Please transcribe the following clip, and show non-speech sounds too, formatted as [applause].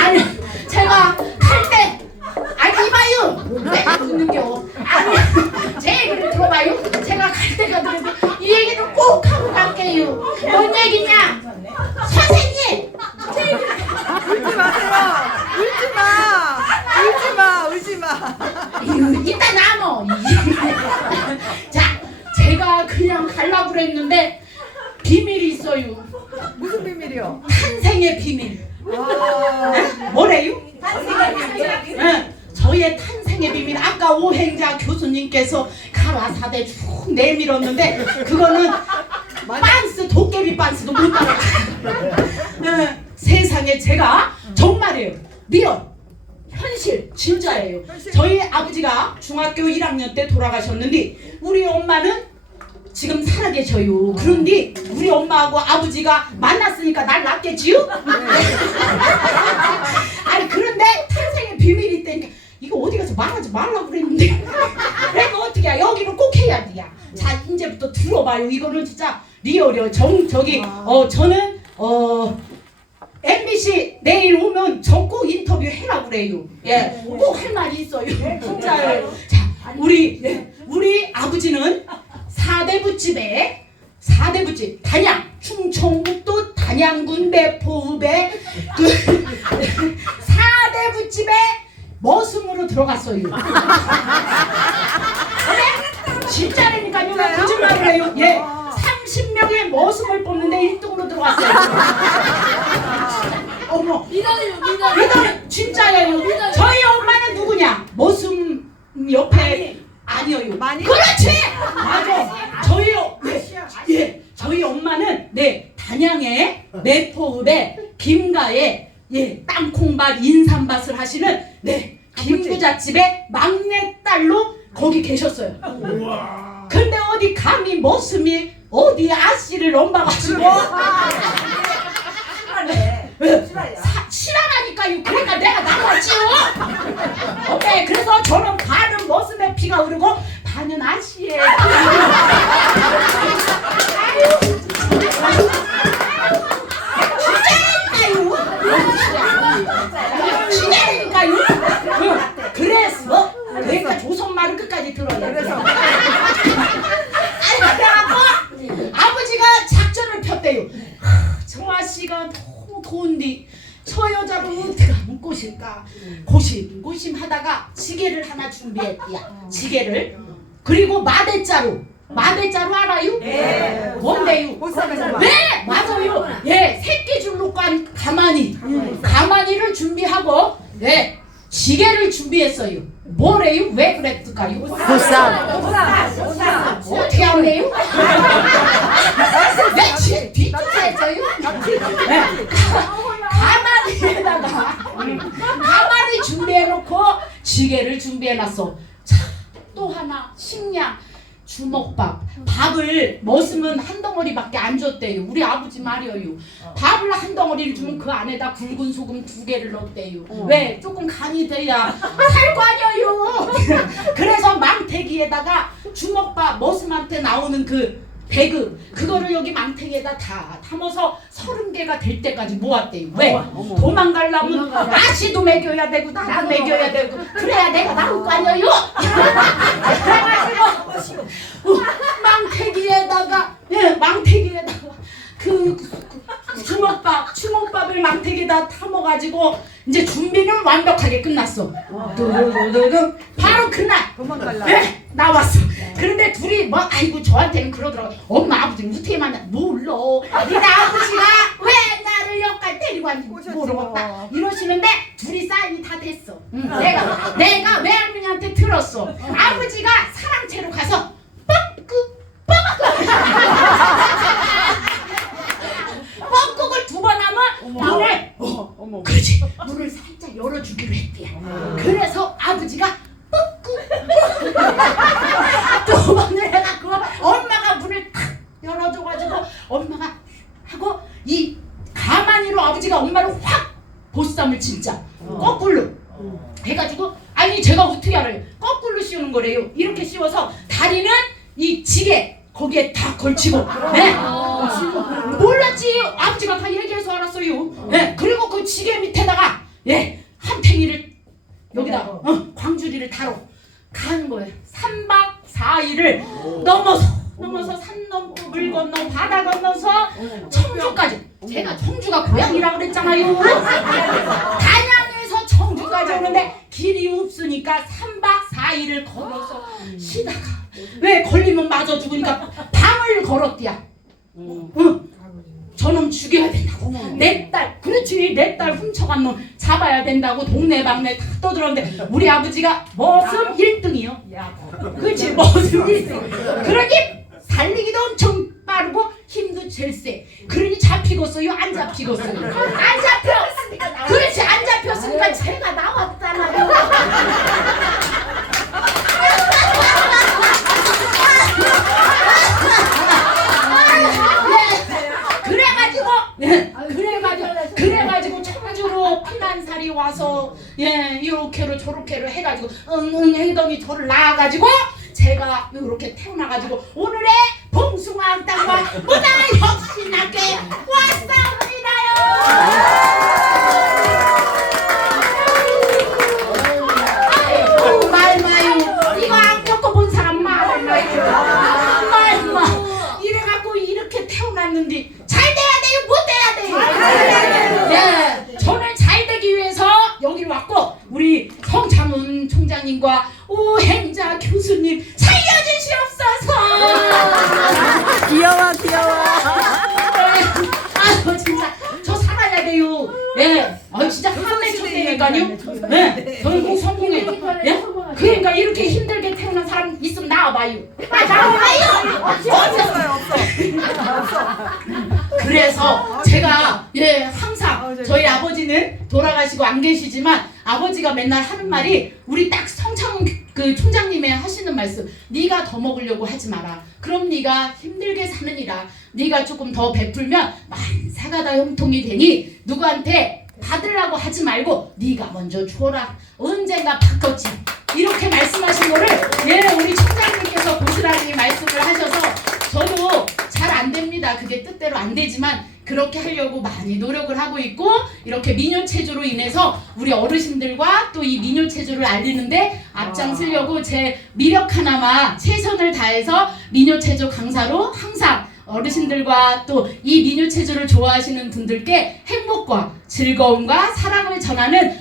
아니 제가 갈때 아니 이봐요. 내가 웃는겨. 아니 제 얘기를 들어봐요. 제가 갈 때가 그래도 이 얘기를 꼭 하고 갈게요. 뭔 얘기냐? 선생님. 제 얘기를 울지 마세요. 울지 마. 울지 마. 울지 마. 이따 나눠. 자, 제가 그냥 가려고 그랬는데 있어요. 무슨 비밀이요? 탄생의 비밀. 아, 뭐래요? 응, 저의 탄생의 비밀. 아까 오행자 교수님께서 가라사대 쭉 내밀었는데 그거는 빤스 도깨비 빤스도 못 따라. 응, 세상에 제가 정말이에요. 리얼. 현실 진짜예요. 저희 아버지가 중학교 1학년 때 돌아가셨는데 우리 엄마는 지금 살아계셔요. 그런데 우리 엄마하고 아버지가 만났으니까 날 낳겠지요? [laughs] 아니 그런데 탄생의 비밀이 있다니까 이거 어디 가서 말하지 말라고 그랬는데. 내가 어떻게 해 여기는 꼭 해야 돼야 자 이제부터 들어봐요. 이거는 진짜 리얼이요. 정 저기 어 저는 어 MBC 내일 오면 저꼭 인터뷰 해라고 그래요. 예 꼭 할 말이 있어요. 진짜요? [laughs] 자 우리 예, 우리 아버지는 사대부집에 사대부집 단양 충청북도 단양군 대포읍에 그 [laughs] 사대부집에 머슴으로 들어갔어요. 그래? 진짜라니까요. 왜 거짓말을 해요. 예. 30명의 머슴을 뽑는데 1등으로 들어갔어요. [laughs] 어머. 믿어요, 믿어요. 믿어 진짜예요. 저희 엄마는 누구냐? 머슴 옆에 아니에요. 많이? 그렇지. 맞아. 저희 어- 예, 예. 저희 엄마는 네 내포읍의 김가에 예 땅콩밭 인삼밭을 하시는 네 김부잣집의 막내 딸로 거기 계셨어요. 근데 어디 감히 머슴이 어디 아씨를 옮겨가지고 [laughs] 들어야 돼. 그래서 [laughs] 아니 그래갖고 아버지가 작전을 폈대요. 하, 저 아씨가 너무 더운데 저 여자를 어떻게 하면 꼬실까? 고심 고심하다가 지게를 하나 준비했대야. 지게를 그리고 마대자루 마대자루 알아요? 네. 뭔데요? 네 맞아요. 예 새끼 줄로 깐 가마니 가마니를 준비하고 네 지게를 준비했어요. 뭐래요? 왜 그랬을까요? 보쌈. 어떻게 하네요? 내 지, 뒤쫓아했어요? 가마니에다가 가마니 준비해놓고 지게를 준비해놨어. 자, 또 하나 식량. 주먹밥. 밥을 머슴은 한 덩어리밖에 안 줬대요. 우리 아버지 말이에요. 밥을 한 덩어리를 주면 그 안에다 굵은 소금 두 개를 넣었대요. 왜? 조금 간이 돼야 살 거 아니에요. [laughs] 그래서 망태기에다가 주먹밥 머슴한테 나오는 그 배그 그거를 여기 망태기에다 다 담아서 서른 개가 될 때까지 모았대요. 왜? 도망가려면 아씨도 먹여야 되고 나도 먹여야 되고 그래야 내가 나올 거 아니에요. [laughs] 그래가지고 어, 망태기에다가 예 망태기에다가 그, 그 주먹밥 주먹밥을 망태기에다 타먹어가지고 이제 준비는 완벽하게 끝났어 두두두두 바로 그날 도망갈라. 네, 나왔어. 그런데 둘이 뭐 아이고 저한테는 그러더라고. 엄마 어떻게 만나? 몰라. 니네 아버지가 모르겠다. 뭐. 이러시는데 둘이 사인이 다 됐어. 응, 내가 내가 외할머니한테 들었어. 아버지가 사랑채로 가서 뻑국 뻑국 [laughs] 뻑국을 두번 하면 문을 어. 그렇지 문을 살짝 열어주기로 했대요. 그래서 아버지가 뻑꾹 두 번을 해갖고 엄마가 문을 탁 열어줘가지고 엄마가 하고 이 가만히로 아버지가 엄마를 확 보쌈을 진짜. 거꾸로. 해가지고 아니 제가 어떻게 알아요? 거꾸로 씌우는 거래요. 이렇게 씌워서 다리는 이 지게 거기에 다 걸치고. 네. 몰라 아버지가 다 얘기해서 알았어요. 예, 그리고 그 지게 밑에다가 예, 한탱이를 여기다 어, 광주리를 타러 가는 거예요. 3박 4일을 넘어서 넘어서 산 넘고 물 건너 바다 건너서 청주까지 제가 청주가 고향이라 그랬잖아요. 단양에서 청주까지 오는데 길이 없으니까 3박 4일을 걸어서 쉬다가 왜 걸리면 맞아 죽으니까 방을 걸었디야. 응. 저놈 죽여야 된다고. 내 딸, 그렇지. 내 딸 훔쳐간 놈 잡아야 된다고 동네방네 다 떠들었는데 우리 아버지가 머슴 1등이요. 그렇지. 머슴 1등. 그러니 살리기도 엄청 빠르고 힘도 제일 세. 그러니 잡히겠어요? 안 잡히겠어요? 안 잡혀! 그렇지. 안 잡혔으니까 제가 나왔잖아요. 그래가지고 예, 그래가지고 그래가지고 청주로 피난살이 와서 예 이렇게로 저렇게로 해가지고 응 응 행동이 저를 낳아가지고 제가 이렇게 태어나가지고 오늘의 봉숭아 땅과 무다 혁신하게 왔사옵니다. 말 마요 이거 안 겪어본 사람 마요 말마 이래갖고 이렇게 태어났는데 잘 돼야 돼요? 못 돼야 돼요? 예 저는 잘 되기 위해서 여기를 왔고 우리 성창훈 총장님과 오 행자 교수님 살려주시옵소서. 귀여워 귀여워. 아유 진짜. 저 살아야 돼요. 예. 아, 진짜 한내 쳤다니까요. 예 결국 성공해. 예? 그러니까 이렇게 힘들게 태어난 사람 있으면 나와봐요. 아 나와봐요. 없어요 없어 그래서 제가 예 항상 저희 아버지는 돌아가시고 안 계시지만 아버지가 맨날 하는 말이 우리 딱 성창훈 그 총장님의 하시는 말씀 네가 더 먹으려고 하지 마라. 그럼 네가 힘들게 사느니라. 네가 조금 더 베풀면 만사가 다 형통이 되니 누구한테 받으려고 하지 말고 네가 먼저 줘라. 언젠가 받겠지. 이렇게 말씀하신 거를 예 우리 총장님께서 고스란히 말씀을 하셔서 저도 됩니다. 그게 뜻대로 안 되지만 그렇게 하려고 많이 노력을 하고 있고 이렇게 민요 체조로 인해서 우리 어르신들과 또 이 민요 체조를 알리는데 앞장서려고 제 미력 하나마 최선을 다해서 민요 체조 강사로 항상 어르신들과 또 이 민요 체조를 좋아하시는 분들께 행복과 즐거움과 사랑을 전하는